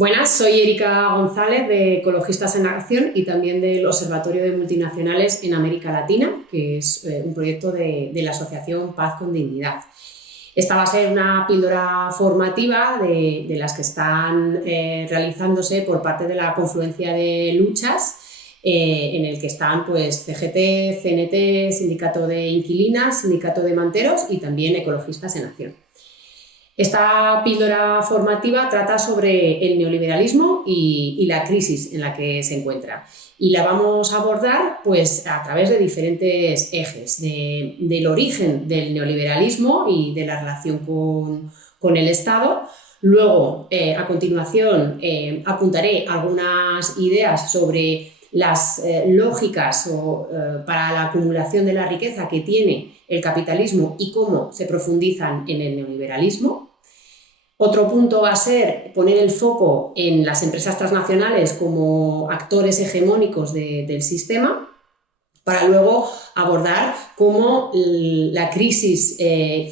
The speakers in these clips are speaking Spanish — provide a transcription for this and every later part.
Buenas, soy Erika González de Ecologistas en Acción y también del Observatorio de Multinacionales en América Latina, que es un proyecto de la Asociación Paz con Dignidad. Esta va a ser una píldora formativa de las que están realizándose por parte de la confluencia de luchas en el que están pues, CGT, CNT, Sindicato de Inquilinas, Sindicato de Manteros y también Ecologistas en Acción. Esta píldora formativa trata sobre el neoliberalismo y la crisis en la que se encuentra. Y la vamos a abordar pues, a través de diferentes ejes, del origen del neoliberalismo y de la relación con el Estado. Luego, a continuación, apuntaré algunas ideas sobre las lógicas para la acumulación de la riqueza que tiene el capitalismo y cómo se profundizan en el neoliberalismo. Otro punto va a ser poner el foco en las empresas transnacionales como actores hegemónicos del sistema, para luego abordar cómo la crisis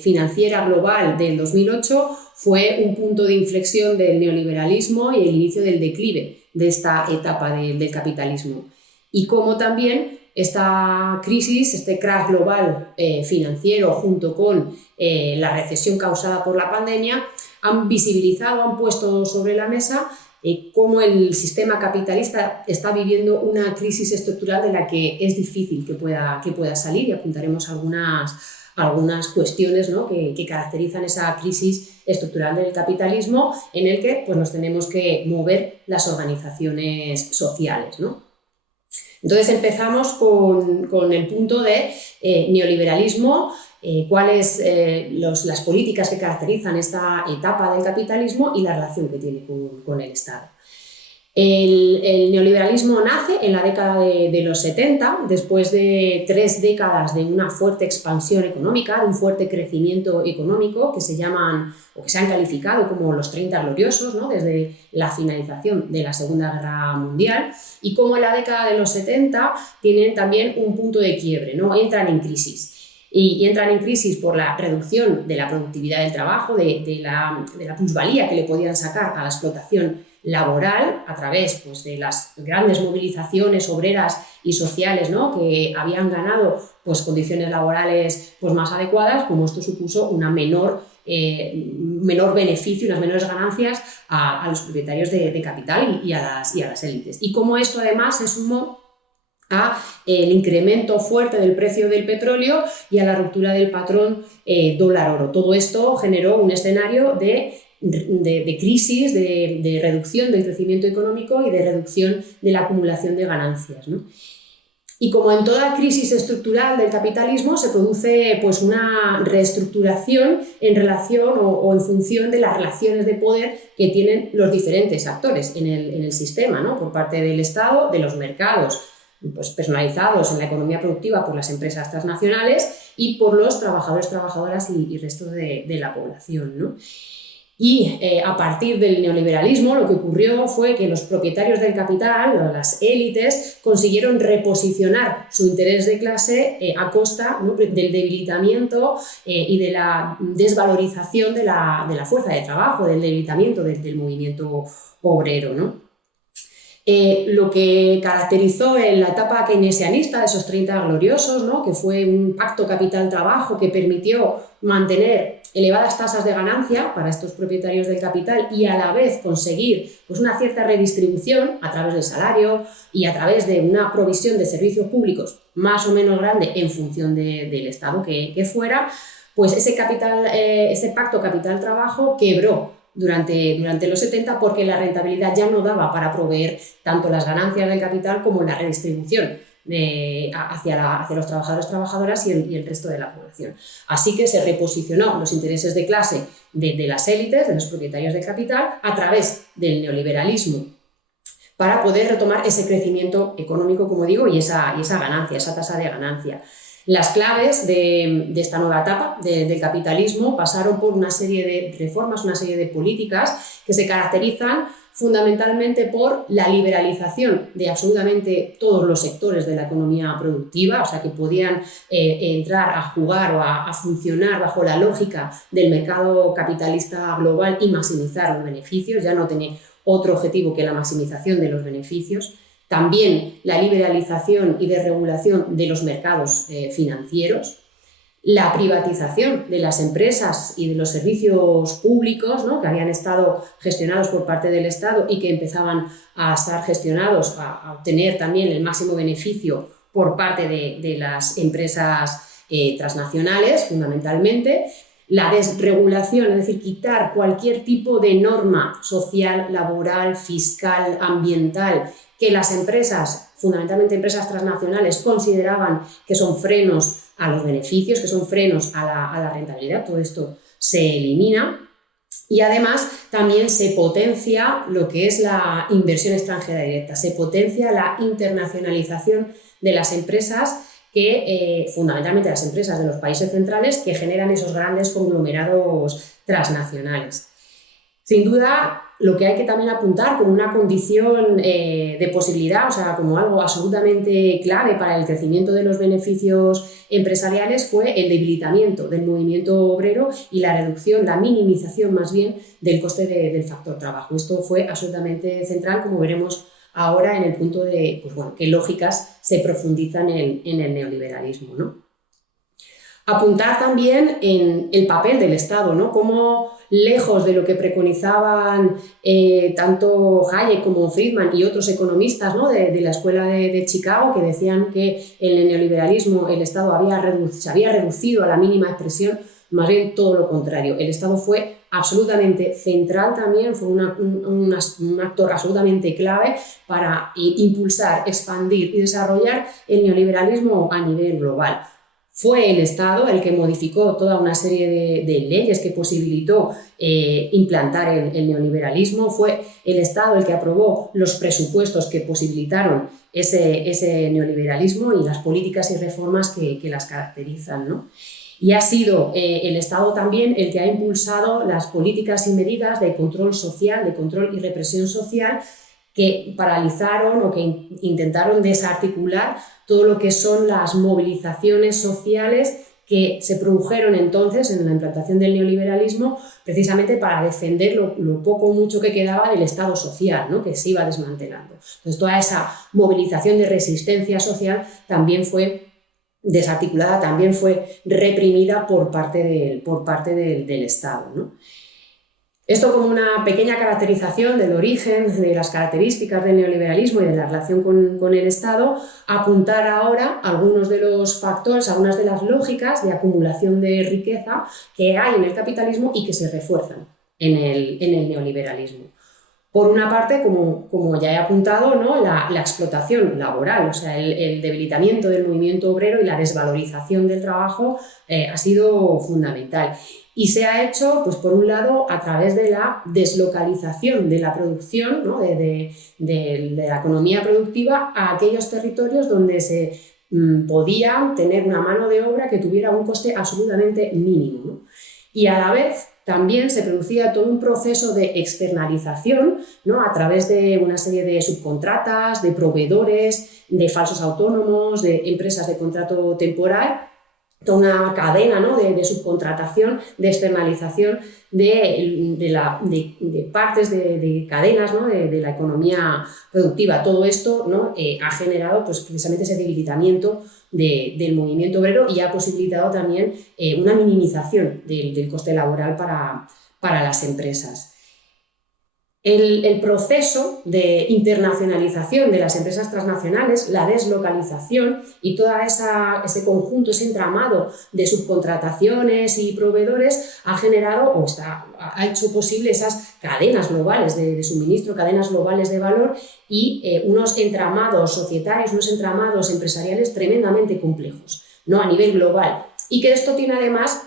financiera global del 2008 fue un punto de inflexión del neoliberalismo y el inicio del declive de esta etapa del capitalismo. Y cómo también esta crisis, este crash global financiero junto con la recesión causada por la pandemia, han visibilizado, han puesto sobre la mesa cómo el sistema capitalista está viviendo una crisis estructural de la que es difícil que pueda salir, y apuntaremos algunas cuestiones, ¿no?, que caracterizan esa crisis estructural del capitalismo en el que pues, nos tenemos que mover las organizaciones sociales, ¿no? Entonces empezamos con el punto de neoliberalismo, cuáles las políticas que caracterizan esta etapa del capitalismo y la relación que tiene con el Estado. El neoliberalismo nace en la década de los 70, después de 3 décadas de una fuerte expansión económica, de un fuerte crecimiento económico que se llaman o que se han calificado como los 30 gloriosos, ¿no?, desde la finalización de la Segunda Guerra Mundial, y como en la década de los 70 tienen también un punto de quiebre, ¿no?, entran en crisis. Y entran en crisis por la reducción de la productividad del trabajo, de la plusvalía que le podían sacar a la explotación laboral a través pues, de las grandes movilizaciones obreras y sociales, ¿no?, que habían ganado pues, condiciones laborales pues, más adecuadas, como esto supuso una menor beneficio, unas menores ganancias a los propietarios de capital y a las élites. Y como esto además se sumó a el incremento fuerte del precio del petróleo y a la ruptura del patrón dólar-oro. Todo esto generó un escenario de crisis, de reducción del crecimiento económico y de reducción de la acumulación de ganancias, ¿no? Y como en toda crisis estructural del capitalismo se produce pues, una reestructuración en relación o en función de las relaciones de poder que tienen los diferentes actores en el sistema, ¿no?, por parte del Estado, de los mercados, pues, personalizados en la economía productiva por las empresas transnacionales y por los trabajadores, trabajadoras y resto de la población, ¿no? Y a partir del neoliberalismo lo que ocurrió fue que los propietarios del capital, las élites, consiguieron reposicionar su interés de clase a costa, ¿no?, del debilitamiento y de la desvalorización de la fuerza de trabajo, del debilitamiento del movimiento obrero, ¿no? Lo que caracterizó en la etapa keynesianista de esos 30 gloriosos, ¿no?, que fue un pacto capital-trabajo que permitió mantener elevadas tasas de ganancia para estos propietarios del capital y a la vez conseguir pues, una cierta redistribución a través del salario y a través de una provisión de servicios públicos más o menos grande en función del Estado que fuera, pues ese pacto capital-trabajo quebró durante los 70 porque la rentabilidad ya no daba para proveer tanto las ganancias del capital como la redistribución hacia los trabajadores, trabajadoras y el resto de la población. Así que se reposicionó los intereses de clase de las élites, de los propietarios de capital, a través del neoliberalismo para poder retomar ese crecimiento económico, como digo, y esa ganancia, esa tasa de ganancia. Las claves de esta nueva etapa del capitalismo pasaron por una serie de reformas, una serie de políticas que se caracterizan fundamentalmente por la liberalización de absolutamente todos los sectores de la economía productiva, o sea que podían entrar a jugar o a funcionar bajo la lógica del mercado capitalista global y maximizar los beneficios. Ya no otro objetivo que la maximización de los beneficios. También la liberalización y desregulación de los mercados financieros, la privatización de las empresas y de los servicios públicos, ¿no?, que habían estado gestionados por parte del Estado y que empezaban a estar gestionados, a obtener también el máximo beneficio por parte de las empresas transnacionales, fundamentalmente. La desregulación, es decir, quitar cualquier tipo de norma social, laboral, fiscal, ambiental, que las empresas, fundamentalmente empresas transnacionales, consideraban que son frenos a los beneficios, que son frenos a la rentabilidad. Todo esto se elimina y además también se potencia lo que es la inversión extranjera directa, se potencia la internacionalización de las empresas fundamentalmente las empresas de los países centrales que generan esos grandes conglomerados transnacionales. Sin duda, lo que hay que también apuntar como una condición de posibilidad, o sea, como algo absolutamente clave para el crecimiento de los beneficios empresariales, fue el debilitamiento del movimiento obrero y la reducción, la minimización más bien del coste del factor trabajo. Esto fue absolutamente central, como veremos ahora en el punto de qué lógicas se profundizan en el neoliberalismo, ¿no? Apuntar también en el papel del Estado, ¿no? Cómo, lejos de lo que preconizaban tanto Hayek como Friedman y otros economistas, ¿no?, de la escuela de Chicago, que decían que en el neoliberalismo el Estado se había reducido a la mínima expresión, más bien todo lo contrario. El Estado fue absolutamente central también, fue un actor absolutamente clave para impulsar, expandir y desarrollar el neoliberalismo a nivel global. Fue el Estado el que modificó toda una serie de leyes que posibilitó implantar el neoliberalismo. Fue el Estado el que aprobó los presupuestos que posibilitaron ese neoliberalismo y las políticas y reformas que las caracterizan, ¿no? Y ha sido el Estado también el que ha impulsado las políticas y medidas de control social, de control y represión social, que paralizaron o que intentaron desarticular todo lo que son las movilizaciones sociales que se produjeron entonces en la implantación del neoliberalismo, precisamente para defender lo poco o mucho que quedaba del Estado social, ¿no?, que se iba desmantelando. Entonces, toda esa movilización de resistencia social también fue desarticulada, también fue reprimida por parte del Estado, ¿no? Esto como una pequeña caracterización del origen, de las características del neoliberalismo y de la relación con el Estado. Apuntar ahora algunos de los factores, algunas de las lógicas de acumulación de riqueza que hay en el capitalismo y que se refuerzan en el neoliberalismo. Por una parte, como ya he apuntado, ¿no?, la explotación laboral, o sea, el debilitamiento del movimiento obrero y la desvalorización del trabajo ha sido fundamental. Y se ha hecho, pues, por un lado, a través de la deslocalización de la producción, ¿no?, de la economía productiva a aquellos territorios donde se podía tener una mano de obra que tuviera un coste absolutamente mínimo, ¿no? Y a la vez también se producía todo un proceso de externalización, ¿no?, a través de una serie de subcontratas, de proveedores, de falsos autónomos, de empresas de contrato temporal, toda una cadena, ¿no?, de subcontratación, de externalización de partes de cadenas, ¿no?, de la economía productiva. Todo esto, ¿no?, ha generado, pues, precisamente ese debilitamiento del movimiento obrero y ha posibilitado también una minimización del coste laboral para las empresas. El proceso de internacionalización de las empresas transnacionales, la deslocalización y todo ese conjunto, ese entramado de subcontrataciones y proveedores ha generado ha hecho posible esas cadenas globales de suministro, cadenas globales de valor y unos entramados societarios, unos entramados empresariales tremendamente complejos, ¿no?, a nivel global. Y que esto tiene además,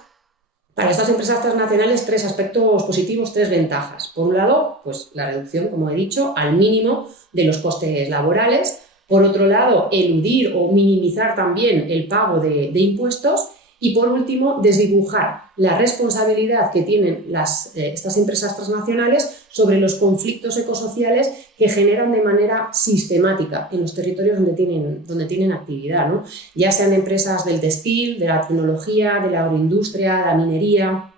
para estas empresas transnacionales, tres aspectos positivos, tres ventajas. Por un lado, pues la reducción, como he dicho, al mínimo de los costes laborales. Por otro lado, eludir o minimizar también el pago de impuestos. Y por último, desdibujar la responsabilidad que tienen estas empresas transnacionales sobre los conflictos ecosociales que generan de manera sistemática en los territorios donde tienen actividad, ¿no?, ya sean empresas del textil, de la tecnología, de la agroindustria, de la minería.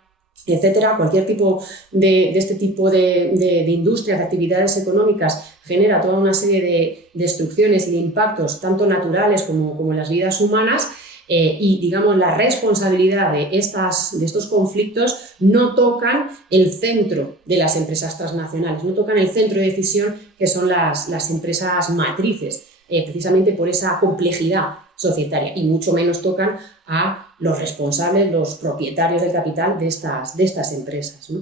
etcétera. Cualquier tipo de este tipo de industrias, de actividades económicas, genera toda una serie de destrucciones y de impactos, tanto naturales como en las vidas humanas, y digamos la responsabilidad de estos conflictos no tocan el centro de las empresas transnacionales, no tocan el centro de decisión que son las empresas matrices, precisamente por esa complejidad societaria, y mucho menos tocan a los responsables, los propietarios del capital de estas empresas, ¿no?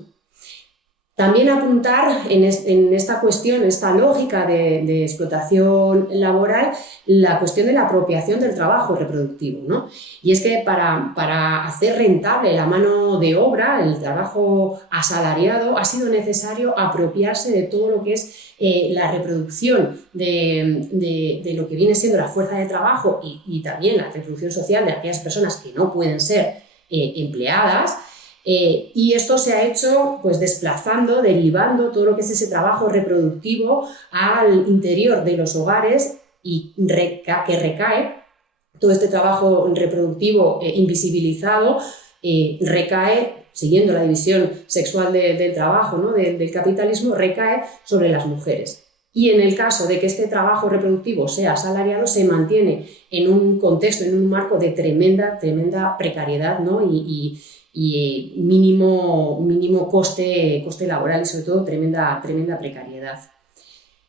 También apuntar en esta cuestión, esta lógica de explotación laboral, la cuestión de la apropiación del trabajo reproductivo, ¿no? Y es que para hacer rentable la mano de obra, el trabajo asalariado, ha sido necesario apropiarse de todo lo que es la reproducción de lo que viene siendo la fuerza de trabajo y también la reproducción social de aquellas personas que no pueden ser empleadas. Y esto se ha hecho pues desplazando, derivando todo lo que es ese trabajo reproductivo al interior de los hogares, y que recae, todo este trabajo reproductivo invisibilizado, recae, siguiendo la división sexual del trabajo, ¿no? del capitalismo, recae sobre las mujeres. Y en el caso de que este trabajo reproductivo sea asalariado, se mantiene en un contexto, en un marco de tremenda precariedad, ¿no? y mínimo coste laboral, y sobre todo tremenda precariedad.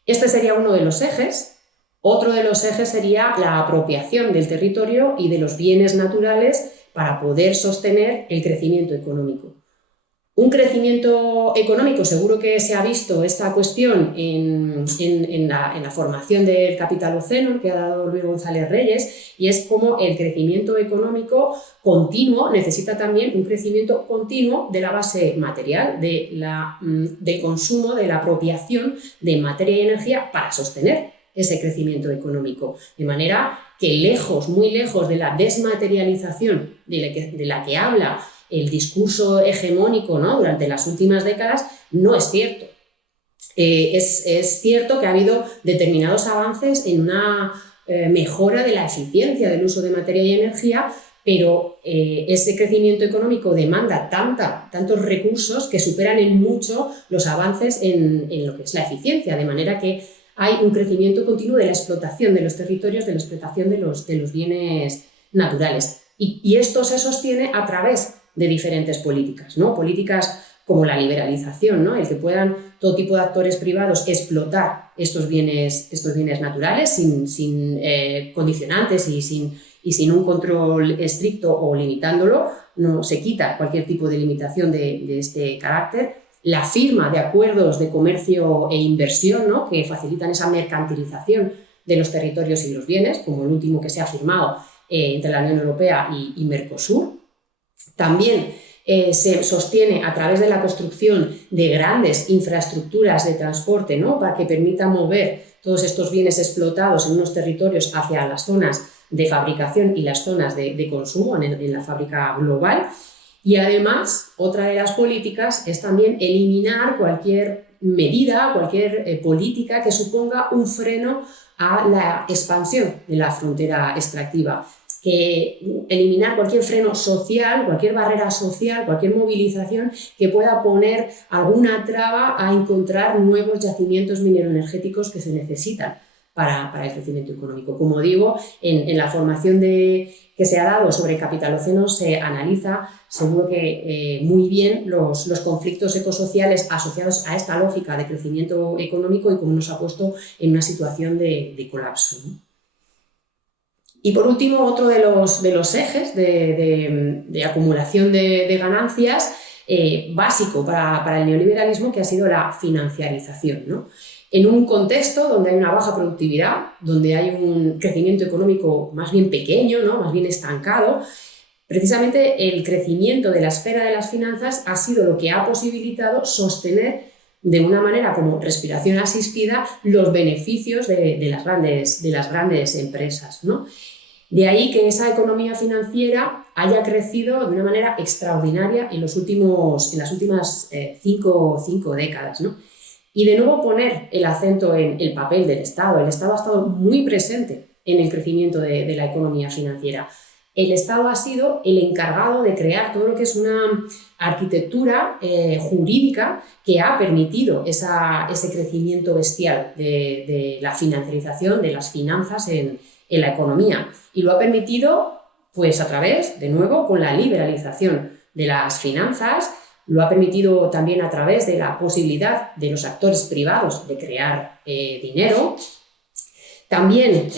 Este sería uno de los ejes. Otro de los ejes sería la apropiación del territorio y de los bienes naturales para poder sostener el crecimiento económico. Un crecimiento económico, seguro que se ha visto esta cuestión en la formación del Capitaloceno, que ha dado Luis González Reyes, y es como el crecimiento económico continuo necesita también un crecimiento continuo de la base material, del consumo, de la apropiación de materia y energía para sostener ese crecimiento económico. De manera que muy lejos de la desmaterialización de la que habla el discurso hegemónico, ¿no? durante las últimas décadas, no es cierto. Es cierto que ha habido determinados avances en una mejora de la eficiencia del uso de materia y energía, pero ese crecimiento económico demanda tantos recursos que superan en mucho los avances en lo que es la eficiencia, de manera que hay un crecimiento continuo de la explotación de los territorios, de la explotación de los bienes naturales. Y esto se sostiene a través de diferentes políticas, ¿no? Políticas como la liberalización, ¿no? El que puedan todo tipo de actores privados explotar estos bienes naturales sin condicionantes y sin un control estricto o limitándolo. No se quita cualquier tipo de limitación de este carácter. La firma de acuerdos de comercio e inversión, ¿no? que facilitan esa mercantilización de los territorios y los bienes, como el último que se ha firmado entre la Unión Europea y Mercosur. También se sostiene a través de la construcción de grandes infraestructuras de transporte, ¿no? para que permita mover todos estos bienes explotados en unos territorios hacia las zonas de fabricación y las zonas de consumo en la fábrica global. Y además, otra de las políticas es también eliminar cualquier medida, cualquier política que suponga un freno a la expansión de la frontera extractiva. Que eliminar cualquier freno social, cualquier barrera social, cualquier movilización que pueda poner alguna traba a encontrar nuevos yacimientos mineroenergéticos que se necesitan para el crecimiento económico. Como digo, en la formación que se ha dado sobre Capitaloceno se analiza, seguro que muy bien, los conflictos ecosociales asociados a esta lógica de crecimiento económico y cómo nos ha puesto en una situación de colapso, ¿no? Y por último, otro de los ejes de acumulación de ganancias básico para el neoliberalismo, que ha sido la financiarización, ¿no? En un contexto donde hay una baja productividad, donde hay un crecimiento económico más bien pequeño, ¿no? más bien estancado, precisamente el crecimiento de la esfera de las finanzas ha sido lo que ha posibilitado sostener de una manera como respiración asistida los beneficios de las grandes empresas, ¿no? De ahí que esa economía financiera haya crecido de una manera extraordinaria en las últimas cinco décadas, ¿no? Y de nuevo poner el acento en el papel del Estado. El Estado ha estado muy presente en el crecimiento de la economía financiera. el Estado ha sido el encargado de crear todo lo que es una arquitectura jurídica que ha permitido ese crecimiento bestial de la financiarización de las finanzas en la economía. Y lo ha permitido pues a través, de nuevo, con la liberalización de las finanzas, lo ha permitido también a través de la posibilidad de los actores privados de crear dinero. También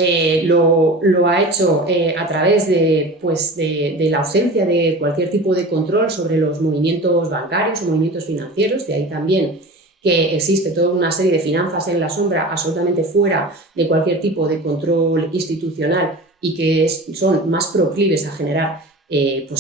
lo ha hecho a través de la ausencia de cualquier tipo de control sobre los movimientos bancarios o movimientos financieros, de ahí también que existe toda una serie de finanzas en la sombra absolutamente fuera de cualquier tipo de control institucional y que son más proclives a generar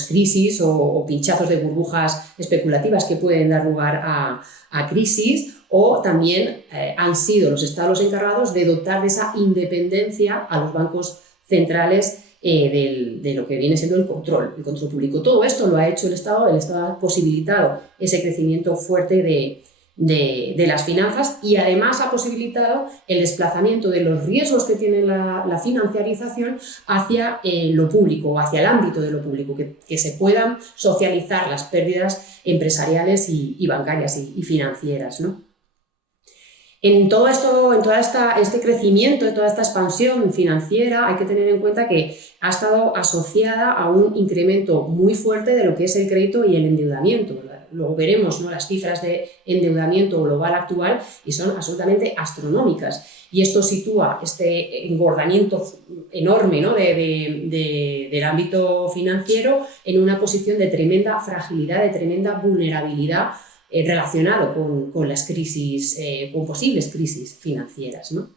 crisis o pinchazos de burbujas especulativas que pueden dar lugar a crisis. O también han sido los estados encargados de dotar de esa independencia a los bancos centrales de lo que viene siendo el control público. Todo esto lo ha hecho el Estado ha posibilitado ese crecimiento fuerte de las finanzas y además ha posibilitado el desplazamiento de los riesgos que tiene la financiarización hacia lo público, hacia el ámbito de lo público, que se puedan socializar las pérdidas empresariales y bancarias y financieras, ¿no? En todo esto, este crecimiento, en toda esta expansión financiera, hay que tener en cuenta que ha estado asociada a un incremento muy fuerte de lo que es el crédito y el endeudamiento. Luego veremos, ¿no?, las cifras de endeudamiento global actual y son absolutamente astronómicas. Y esto sitúa este engordamiento enorme, ¿no?, del ámbito financiero en una posición de tremenda fragilidad, de tremenda vulnerabilidad relacionado con las crisis, con posibles crisis financieras, ¿no?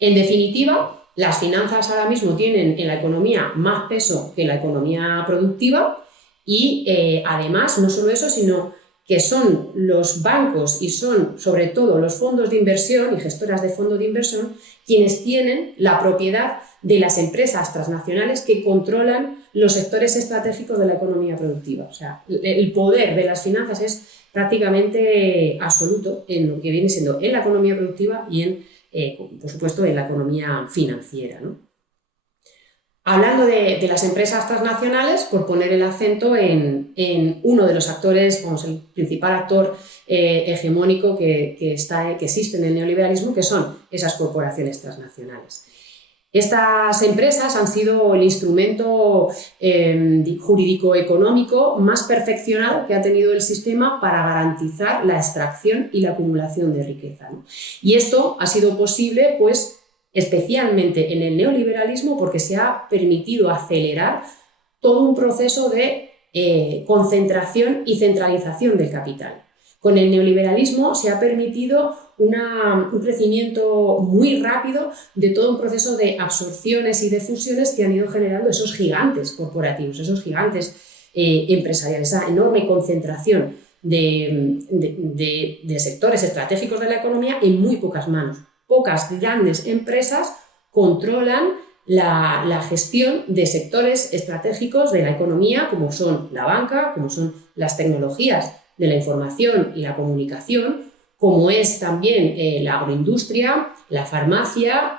En definitiva, las finanzas ahora mismo tienen en la economía más peso que en la economía productiva y además no solo eso, sino que son los bancos y son sobre todo los fondos de inversión y gestoras de fondos de inversión quienes tienen la propiedad de las empresas transnacionales que controlan los sectores estratégicos de la economía productiva. O sea, el poder de las finanzas es prácticamente absoluto en lo que viene siendo en la economía productiva y por supuesto, en la economía financiera, ¿no? Hablando de las empresas transnacionales, por poner el acento en uno de los actores, el principal actor hegemónico que existe en el neoliberalismo, que son esas corporaciones transnacionales. Estas empresas han sido el instrumento jurídico-económico más perfeccionado que ha tenido el sistema para garantizar la extracción y la acumulación de riqueza, ¿no? Y esto ha sido posible, pues, especialmente en el neoliberalismo, porque se ha permitido acelerar todo un proceso de concentración y centralización del capital. Con el neoliberalismo se ha permitido un crecimiento muy rápido de todo un proceso de absorciones y de fusiones que han ido generando esos gigantes corporativos, esos gigantes empresariales, esa enorme concentración de sectores estratégicos de la economía en muy pocas manos. Pocas grandes empresas controlan la gestión de sectores estratégicos de la economía, como son la banca, como son las tecnologías de la información y la comunicación, como es también la agroindustria, la farmacia,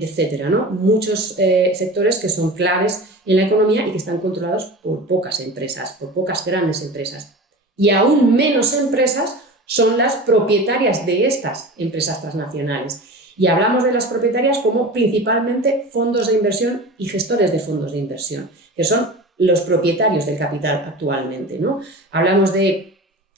etcétera, ¿no? Muchos sectores que son claves en la economía y que están controlados por pocas empresas, por pocas grandes empresas. Y aún menos empresas son las propietarias de estas empresas transnacionales. Y hablamos de las propietarias como principalmente fondos de inversión y gestores de fondos de inversión, que son los propietarios del capital actualmente, ¿no? Hablamos de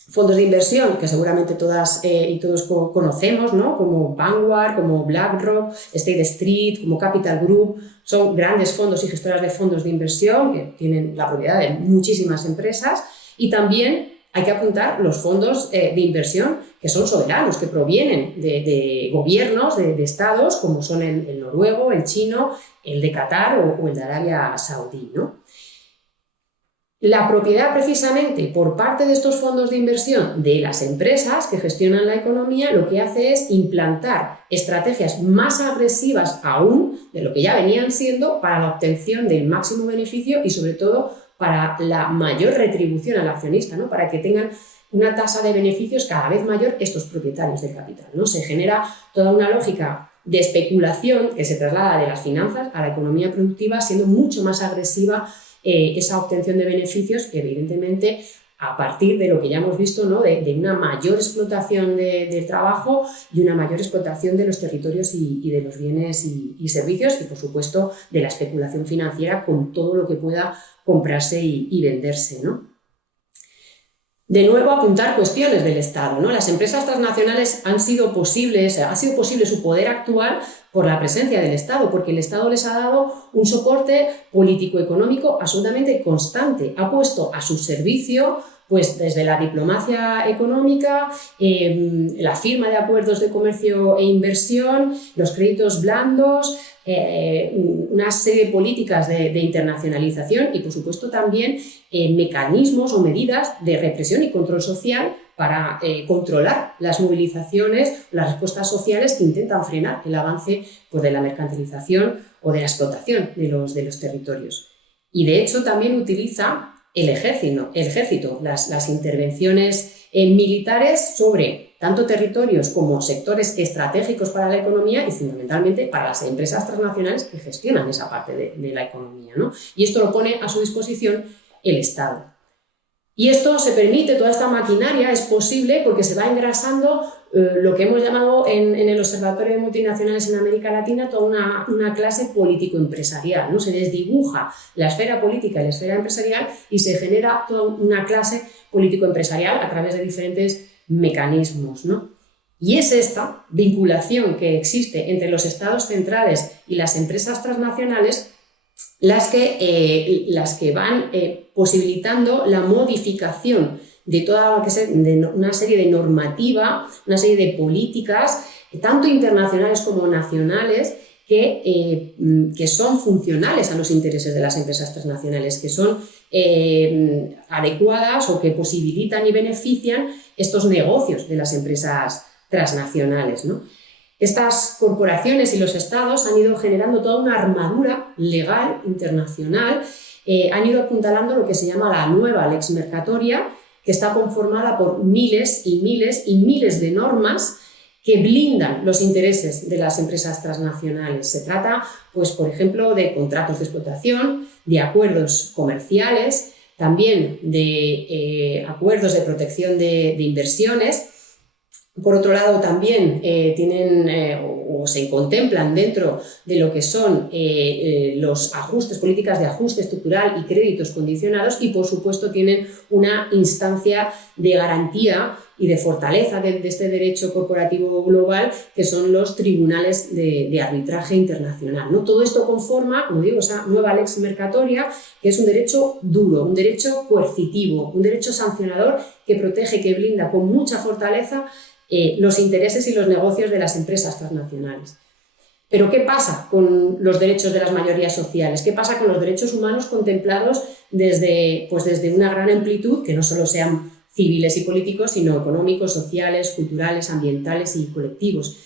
fondos de inversión que seguramente todas y todos conocemos, ¿no?, como Vanguard, como BlackRock, State Street, como Capital Group. Son grandes fondos y gestoras de fondos de inversión que tienen la propiedad de muchísimas empresas. Y también hay que apuntar los fondos de inversión que son soberanos, que provienen de gobiernos, de estados, como son el noruego, el chino, el de Qatar o el de Arabia Saudí, ¿no? La propiedad, precisamente, por parte de estos fondos de inversión de las empresas que gestionan la economía, lo que hace es implantar estrategias más agresivas aún de lo que ya venían siendo para la obtención del máximo beneficio y, sobre todo, para la mayor retribución al accionista, ¿no?, para que tengan una tasa de beneficios cada vez mayor estos propietarios del capital, ¿no? Se genera toda una lógica de especulación que se traslada de las finanzas a la economía productiva, siendo mucho más agresiva esa obtención de beneficios, que evidentemente a partir de lo que ya hemos visto, ¿no? de una mayor explotación del trabajo y una mayor explotación de los territorios y de los bienes y servicios, y por supuesto de la especulación financiera con todo lo que pueda comprarse y venderse, ¿no? De nuevo, apuntar cuestiones del Estado, ¿no? Las empresas transnacionales ha sido posible su poder actual por la presencia del Estado, porque el Estado les ha dado un soporte político-económico absolutamente constante. Ha puesto a su servicio, pues desde la diplomacia económica, la firma de acuerdos de comercio e inversión, los créditos blandos, una serie de políticas de internacionalización y, por supuesto, también mecanismos o medidas de represión y control social para controlar las movilizaciones, las respuestas sociales que intentan frenar el avance, pues, de la mercantilización o de la explotación de los territorios. Y, de hecho, también utiliza el ejército, las intervenciones militares sobre tanto territorios como sectores estratégicos para la economía y fundamentalmente para las empresas transnacionales que gestionan esa parte de la economía, ¿no? Y esto lo pone a su disposición el Estado. Y esto se permite, toda esta maquinaria es posible porque se va engrasando lo que hemos llamado en el Observatorio de Multinacionales en América Latina toda una clase político-empresarial, ¿no? Se desdibuja la esfera política y la esfera empresarial y se genera toda una clase político-empresarial a través de diferentes mecanismos, ¿no? Y es esta vinculación que existe entre los estados centrales y las empresas transnacionales las que van posibilitando la modificación de toda una serie de normativa, una serie de políticas, tanto internacionales como nacionales, que son funcionales a los intereses de las empresas transnacionales, que son adecuadas o que posibilitan y benefician estos negocios de las empresas transnacionales, ¿no? Estas corporaciones y los estados han ido generando toda una armadura legal internacional, han ido apuntalando lo que se llama la nueva lex mercatoria, que está conformada por miles y miles y miles de normas que blindan los intereses de las empresas transnacionales. Se trata, pues, por ejemplo, de contratos de explotación, de acuerdos comerciales, también de acuerdos de protección de inversiones. Por otro lado, también o se contemplan dentro de lo que son los ajustes, políticas de ajuste estructural y créditos condicionados, y por supuesto tienen una instancia de garantía y de fortaleza de este derecho corporativo global, que son los tribunales de arbitraje internacional, ¿no? Todo esto conforma, como digo, esa nueva lex mercatoria, que es un derecho duro, un derecho coercitivo, un derecho sancionador que protege, que blinda con mucha fortaleza los intereses y los negocios de las empresas transnacionales. Pero ¿qué pasa con los derechos de las mayorías sociales? ¿Qué pasa con los derechos humanos contemplados desde una gran amplitud, que no solo sean civiles y políticos, sino económicos, sociales, culturales, ambientales y colectivos?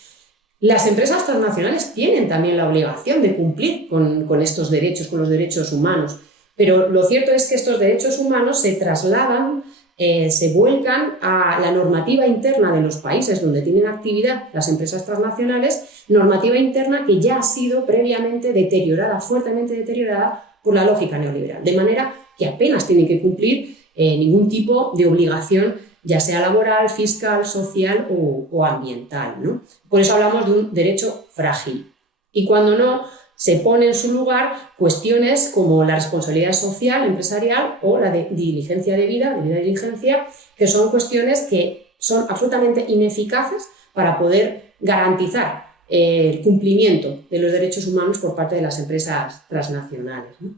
Las empresas transnacionales tienen también la obligación de cumplir con estos derechos, con los derechos humanos, pero lo cierto es que estos derechos humanos se trasladan, se vuelcan a la normativa interna de los países donde tienen actividad las empresas transnacionales, normativa interna que ya ha sido previamente deteriorada, fuertemente deteriorada por la lógica neoliberal, de manera que apenas tienen que cumplir ningún tipo de obligación, ya sea laboral, fiscal, social o ambiental, ¿no? Por eso hablamos de un derecho frágil. Y cuando no, se pone en su lugar cuestiones como la responsabilidad social empresarial o la diligencia debida diligencia, que son cuestiones que son absolutamente ineficaces para poder garantizar el cumplimiento de los derechos humanos por parte de las empresas transnacionales, ¿no?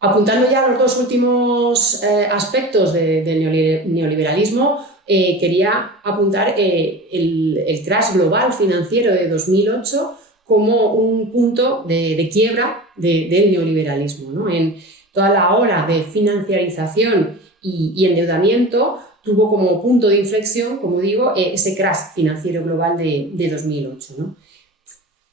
Apuntando ya a los dos últimos aspectos del neoliberalismo, quería apuntar el crash global financiero de 2008 como un punto de quiebra del neoliberalismo, ¿no? En toda la ola de financiarización y endeudamiento tuvo como punto de inflexión, como digo, ese crash financiero global de 2008, ¿no?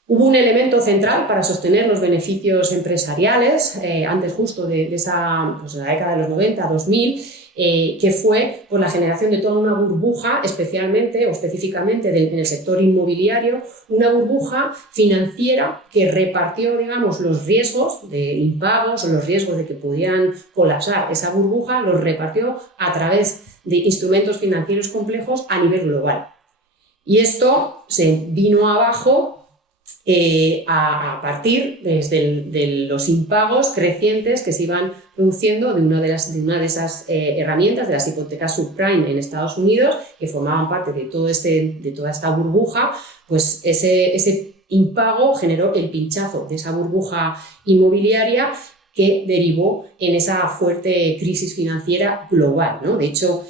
Hubo un elemento central para sostener los beneficios empresariales, antes justo de esa, pues, la década de los 90, 2000, que fue por la generación de toda una burbuja, especialmente o específicamente en el sector inmobiliario, una burbuja financiera que repartió, digamos, los riesgos de impagos o los riesgos de que podían colapsar esa burbuja, los repartió a través de instrumentos financieros complejos a nivel global. Y esto se vino abajo a partir de los impagos crecientes que se iban produciendo de una de esas herramientas, de las hipotecas subprime en Estados Unidos, que formaban parte de toda esta burbuja. Pues ese impago generó el pinchazo de esa burbuja inmobiliaria que derivó en esa fuerte crisis financiera global, ¿no? De hecho,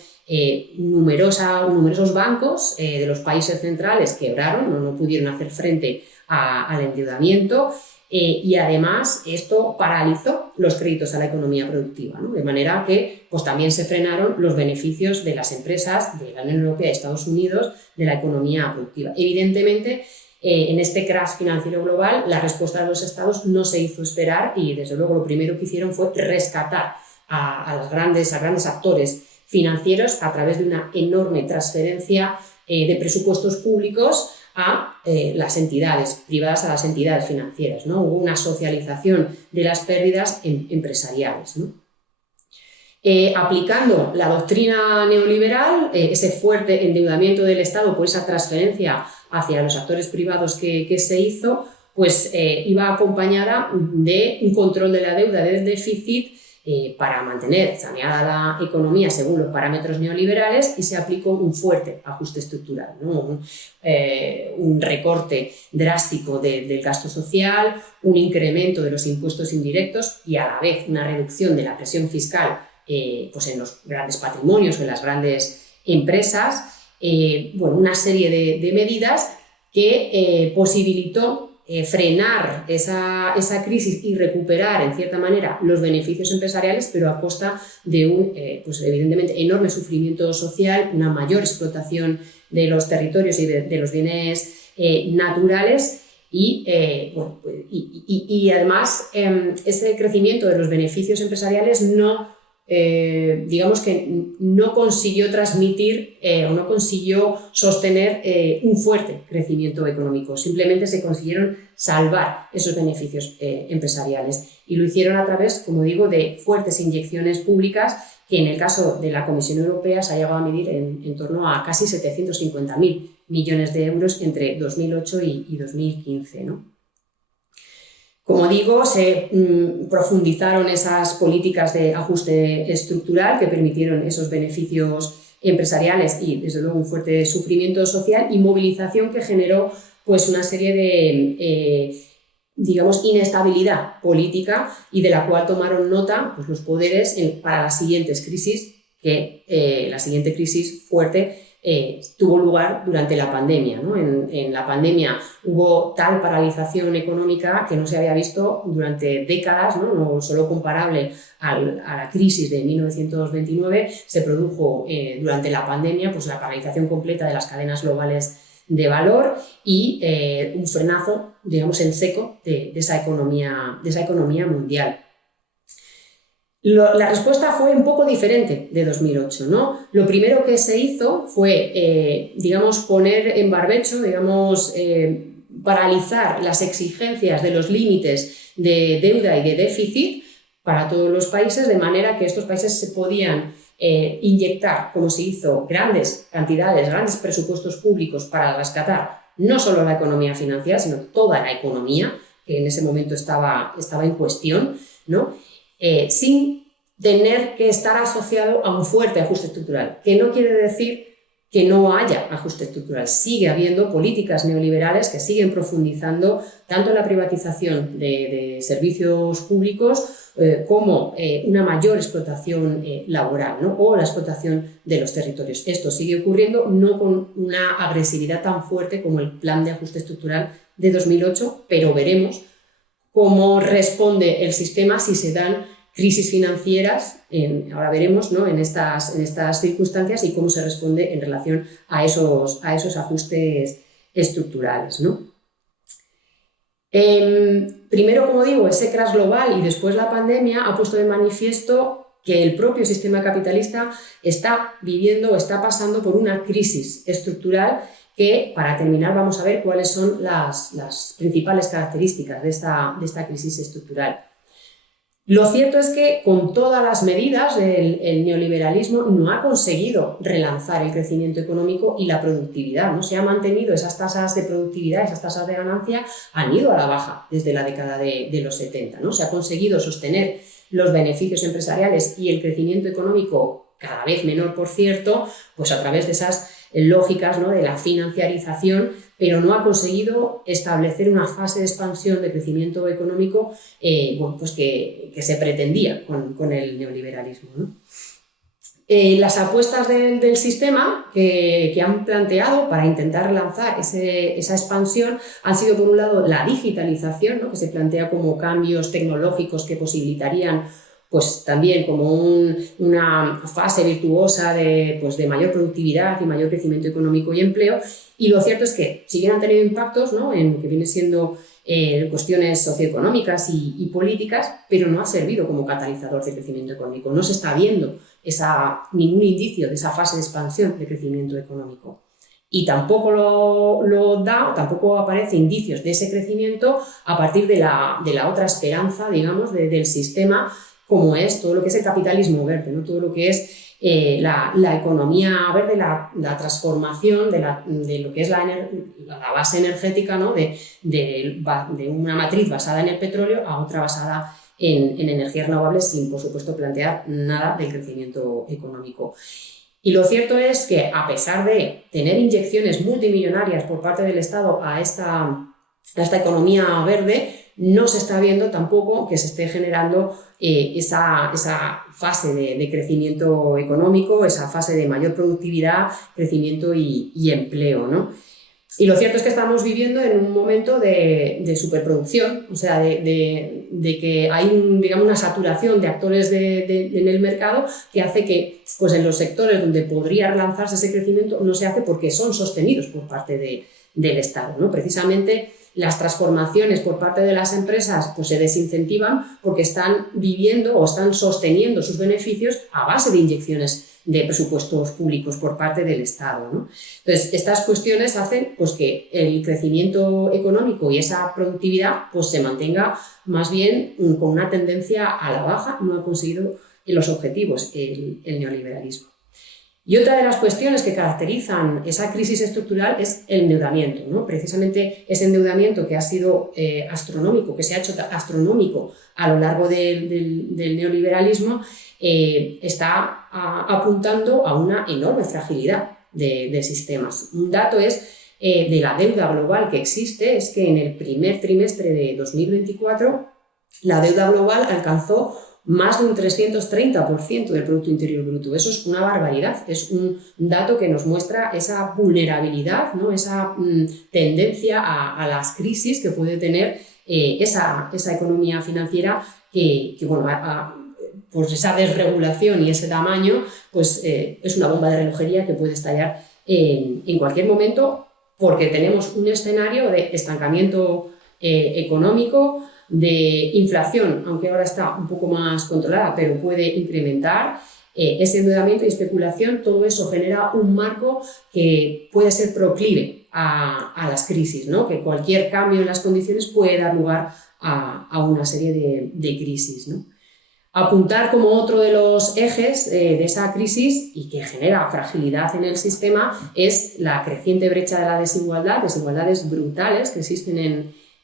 numerosos bancos de los países centrales quebraron, no pudieron hacer frente al endeudamiento, y además esto paralizó los créditos a la economía productiva, ¿no? De manera que pues, también se frenaron los beneficios de las empresas de la Unión Europea y Estados Unidos de la economía productiva. Evidentemente, en este crash financiero global, la respuesta de los estados no se hizo esperar y, desde luego, lo primero que hicieron fue rescatar a grandes actores financieros a través de una enorme transferencia de presupuestos públicos a las entidades privadas, a las entidades financieras, ¿no? Hubo una socialización de las pérdidas empresariales, ¿no? Aplicando la doctrina neoliberal, ese fuerte endeudamiento del Estado por esa transferencia hacia los actores privados que se hizo, pues iba acompañada de un control de la deuda, del déficit, para mantener saneada la economía según los parámetros neoliberales, y se aplicó un fuerte ajuste estructural, ¿no? Un recorte drástico del gasto social, un incremento de los impuestos indirectos y a la vez una reducción de la presión fiscal pues en los grandes patrimonios, en las grandes empresas, una serie de medidas que posibilitó frenar esa crisis y recuperar, en cierta manera, los beneficios empresariales, pero a costa de un, pues evidentemente, enorme sufrimiento social, una mayor explotación de los territorios y de los bienes naturales. Y además, ese crecimiento de los beneficios empresariales digamos que no consiguió transmitir o no consiguió sostener un fuerte crecimiento económico. Simplemente se consiguieron salvar esos beneficios empresariales, y lo hicieron a través, como digo, de fuertes inyecciones públicas que en el caso de la Comisión Europea se ha llegado a medir en torno a casi 750.000 millones de euros entre 2008 y 2015, ¿no? Como digo, se profundizaron esas políticas de ajuste estructural que permitieron esos beneficios empresariales y, desde luego, un fuerte sufrimiento social y movilización que generó pues, una serie de, digamos, inestabilidad política, y de la cual tomaron nota pues, los poderes para las siguientes crisis, que la siguiente crisis fuerte tuvo lugar durante la pandemia, ¿no? En la pandemia hubo tal paralización económica que no se había visto durante décadas, ¿no? No solo comparable a la crisis de 1929, se produjo durante la pandemia pues, la paralización completa de las cadenas globales de valor y un frenazo, digamos, en seco de esa economía mundial. La respuesta fue un poco diferente de 2008, ¿no? Lo primero que se hizo fue, digamos, poner en barbecho, digamos, paralizar las exigencias de los límites de deuda y de déficit para todos los países, de manera que estos países se podían inyectar, como se hizo, grandes cantidades, grandes presupuestos públicos para rescatar no solo la economía financiera, sino toda la economía, que en ese momento estaba en cuestión, ¿no? Sin tener que estar asociado a un fuerte ajuste estructural, que no quiere decir que no haya ajuste estructural. Sigue habiendo políticas neoliberales que siguen profundizando tanto en la privatización de servicios públicos como una mayor explotación laboral, ¿no? O la explotación de los territorios. Esto sigue ocurriendo, no con una agresividad tan fuerte como el plan de ajuste estructural de 2008, pero veremos cómo responde el sistema si se dan crisis financieras, ahora veremos, ¿no? en estas circunstancias, y cómo se responde en relación a esos ajustes estructurales, ¿no? Primero, como digo, ese crash global y después la pandemia ha puesto de manifiesto que el propio sistema capitalista está viviendo o está pasando por una crisis estructural que, para terminar, vamos a ver cuáles son las principales características de esta crisis estructural. Lo cierto es que con todas las medidas el neoliberalismo no ha conseguido relanzar el crecimiento económico y la productividad, ¿no? Se ha mantenido esas tasas de productividad, esas tasas de ganancia han ido a la baja desde la década de los 70, ¿no? Se ha conseguido sostener los beneficios empresariales y el crecimiento económico cada vez menor, por cierto, pues a través de esas lógicas, ¿no?, de la financiarización, pero no ha conseguido establecer una fase de expansión de crecimiento económico pues que se pretendía con el neoliberalismo, ¿no? Las apuestas del sistema que han planteado para intentar relanzar esa expansión han sido, por un lado, la digitalización, ¿no?, que se plantea como cambios tecnológicos que posibilitarían pues también como una fase virtuosa de mayor productividad y mayor crecimiento económico y empleo. Y lo cierto es que, si bien han tenido impactos, ¿no?, en que viene siendo cuestiones socioeconómicas y políticas, pero no ha servido como catalizador de crecimiento económico. No se está viendo ningún indicio de esa fase de expansión de crecimiento económico. Y tampoco tampoco aparecen indicios de ese crecimiento a partir de la otra esperanza, digamos, del sistema, como es todo lo que es el capitalismo verde, ¿no?, todo lo que es la economía verde, la transformación de lo que es la base energética, ¿no?, de una matriz basada en el petróleo a otra basada en energías renovables, sin, por supuesto, plantear nada del crecimiento económico. Y lo cierto es que, a pesar de tener inyecciones multimillonarias por parte del Estado a esta economía verde, no se está viendo tampoco que se esté generando esa fase de crecimiento económico, esa fase de mayor productividad, crecimiento y empleo, ¿no? Y lo cierto es que estamos viviendo en un momento de superproducción, o sea, de que hay una saturación de actores en el mercado que hace que, pues, en los sectores donde podría relanzarse ese crecimiento no se hace porque son sostenidos por parte del Estado, ¿no? Precisamente las transformaciones por parte de las empresas pues se desincentivan porque están viviendo o están sosteniendo sus beneficios a base de inyecciones de presupuestos públicos por parte del Estado, ¿no? Entonces, estas cuestiones hacen pues, que el crecimiento económico y esa productividad pues, se mantenga más bien con una tendencia a la baja. No ha conseguido los objetivos el neoliberalismo. Y otra de las cuestiones que caracterizan esa crisis estructural es el endeudamiento, ¿no? Precisamente ese endeudamiento que ha sido astronómico, que se ha hecho astronómico a lo largo del neoliberalismo, está apuntando a una enorme fragilidad de sistemas. Un dato es de la deuda global que existe, es que en el primer trimestre de 2024 la deuda global alcanzó más de un 330% del Producto Interior Bruto. Eso es una barbaridad, es un dato que nos muestra esa vulnerabilidad, ¿no?, esa tendencia a las crisis que puede tener esa economía financiera que pues esa desregulación y ese tamaño pues, es una bomba de relojería que puede estallar en cualquier momento, porque tenemos un escenario de estancamiento económico, de inflación, aunque ahora está un poco más controlada, pero puede incrementar ese endeudamiento y especulación. Todo eso genera un marco que puede ser proclive a las crisis, ¿no? Que cualquier cambio en las condiciones puede dar lugar a una serie de crisis, ¿no? Apuntar como otro de los ejes de esa crisis y que genera fragilidad en el sistema es la creciente brecha de la desigualdad, desigualdades brutales que existen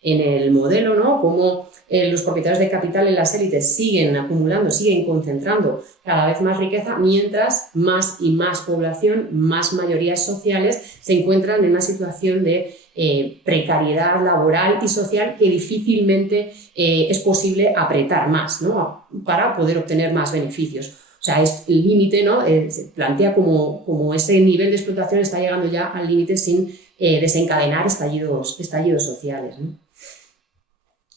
en el modelo, ¿no? Como los propietarios de capital en las élites siguen acumulando, siguen concentrando cada vez más riqueza, mientras más y más población, más mayorías sociales se encuentran en una situación de precariedad laboral y social que difícilmente es posible apretar más, ¿no?, para poder obtener más beneficios. O sea, es el límite, ¿no? Se plantea como ese nivel de explotación está llegando ya al límite sin desencadenar estallidos sociales, ¿no?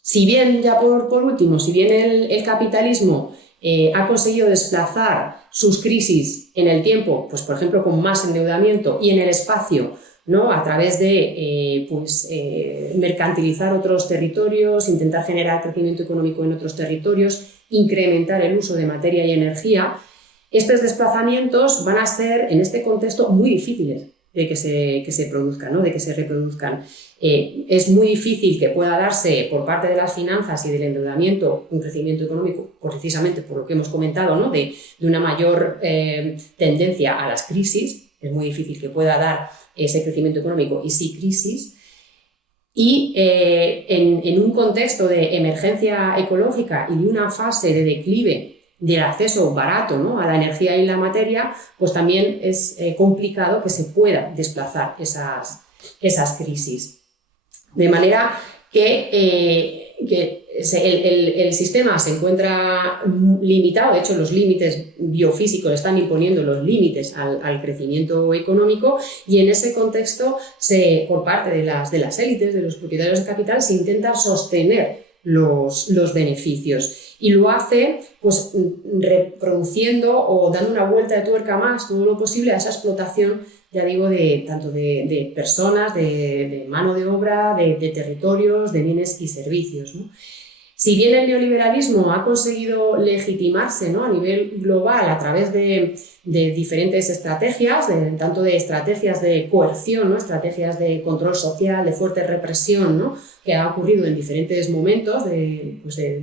Si bien, ya por último, si bien el capitalismo ha conseguido desplazar sus crisis en el tiempo, pues por ejemplo con más endeudamiento, y en el espacio ¿no? A través de mercantilizar otros territorios, intentar generar crecimiento económico en otros territorios, incrementar el uso de materia y energía. Estos desplazamientos van a ser, en este contexto, muy difíciles de que se produzcan, ¿no? De que se reproduzcan. Es muy difícil que pueda darse por parte de las finanzas y del endeudamiento un crecimiento económico, precisamente por lo que hemos comentado, ¿no? de una mayor tendencia a las crisis. Es muy difícil que pueda dar ese crecimiento económico y sí crisis. Y en un contexto de emergencia ecológica y de una fase de declive del acceso barato, ¿no? A la energía y la materia, pues también es complicado que se pueda desplazar esas crisis. De manera que el sistema se encuentra limitado. De hecho, los límites biofísicos están imponiendo los límites al crecimiento económico, y en ese contexto, por parte de las élites, de los propietarios de capital, se intenta sostener los beneficios, y lo hace pues reproduciendo o dando una vuelta de tuerca más todo lo posible a esa explotación, ya digo, tanto de personas, de mano de obra, de territorios, de bienes y servicios, ¿no? Si bien el neoliberalismo ha conseguido legitimarse, ¿no? A nivel global a través de diferentes estrategias, tanto de estrategias de coerción, ¿no? Estrategias de control social, de fuerte represión, ¿no? Que ha ocurrido en diferentes momentos,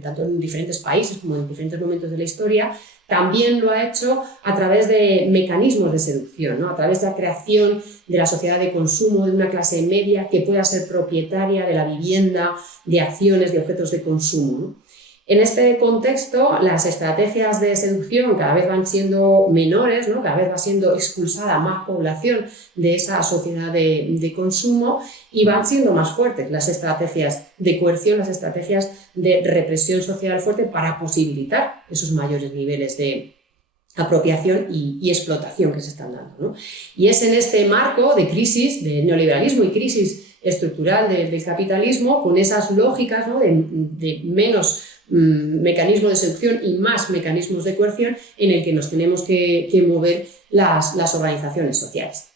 tanto en diferentes países como en diferentes momentos de la historia, también lo ha hecho a través de mecanismos de seducción, ¿no? A través de la creación de la sociedad de consumo, de una clase media que pueda ser propietaria de la vivienda, de acciones, de objetos de consumo, ¿no? En este contexto, las estrategias de seducción cada vez van siendo menores, ¿no? Cada vez va siendo expulsada más población de esa sociedad de consumo, y van siendo más fuertes las estrategias de coerción, las estrategias de represión social fuerte para posibilitar esos mayores niveles de apropiación y explotación que se están dando, ¿no? Y es en este marco de crisis, de neoliberalismo y crisis estructural del capitalismo, con esas lógicas, ¿no? de menos mecanismos de seducción y más mecanismos de coerción, en el que nos tenemos que mover las organizaciones sociales.